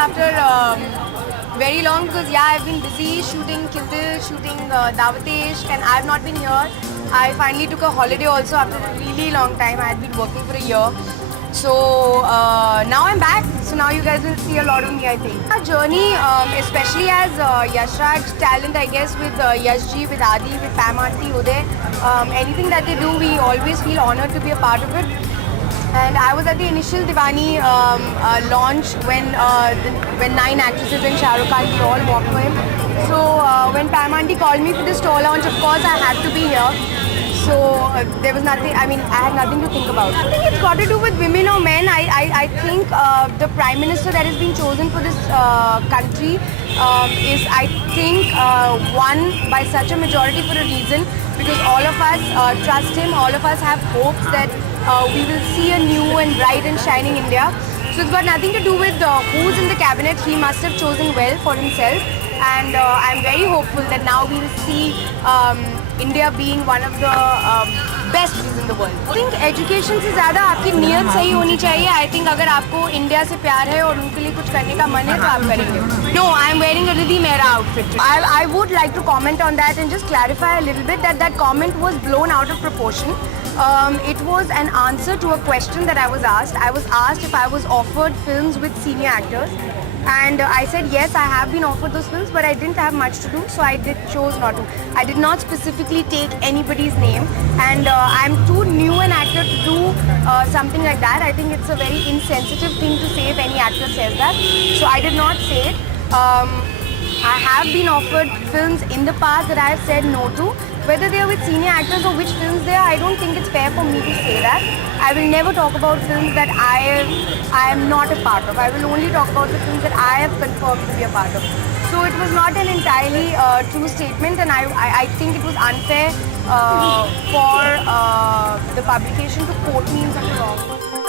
after very long because yeah, I've been busy shooting Kill Dil, shooting Davatesh, and I've not been here. I finally took a holiday also after a really long time. I had been working for a year. So now I'm back. So now you guys will see a lot of me, I think. Our journey, especially as Yashraj talent, I guess, with Yashji, with Adi, with Pam Aarti, Uday, anything that they do, we always feel honored to be a part of it. And I was at the initial Diwani launch when 9 actresses and Shah Rukh Khan, we all walked for him. So when Pam Aunty called me for the store launch, of course I had to be here. So there was nothing, I mean, I had nothing to think about. I think it's got to do with women or men. I think the Prime Minister that has been chosen for this country is, I think, won by such a majority for a reason, because all of us trust him, all of us have hopes that we will see a new and bright and shining India. So it's got nothing to do with who's in the cabinet. He must have chosen well for himself, and I'm very hopeful that now we'll see India being one of the best cities in the world. I think education से ज़्यादा आपकी नीयत सही होनी चाहिए. I think अगर आपको India से प्यार है और उनके लिए कुछ करने का मन है तो आप करेंगे. No, I am wearing a Riddhi Mehra outfit. I would like to comment on that and just clarify a little bit that comment was blown out of proportion. It was an answer to a question that I was asked. I was asked if I was offered films with senior actors. And I said yes, I have been offered those films, but I didn't have much to do, so I chose not to. I did not specifically take anybody's name, and I'm too new an actor to do something like that. I think it's a very insensitive thing to say if any actor says that. So I did not say it. I have been offered films in the past that I have said no to. Whether they are with senior actors or which films they are, I don't think it's fair for me to say that. I will never talk about films that I am not a part of. I will only talk about the films that I have confirmed to be a part of. So it was not an entirely true statement, and I think it was unfair for the publication to quote me in such a wrong way.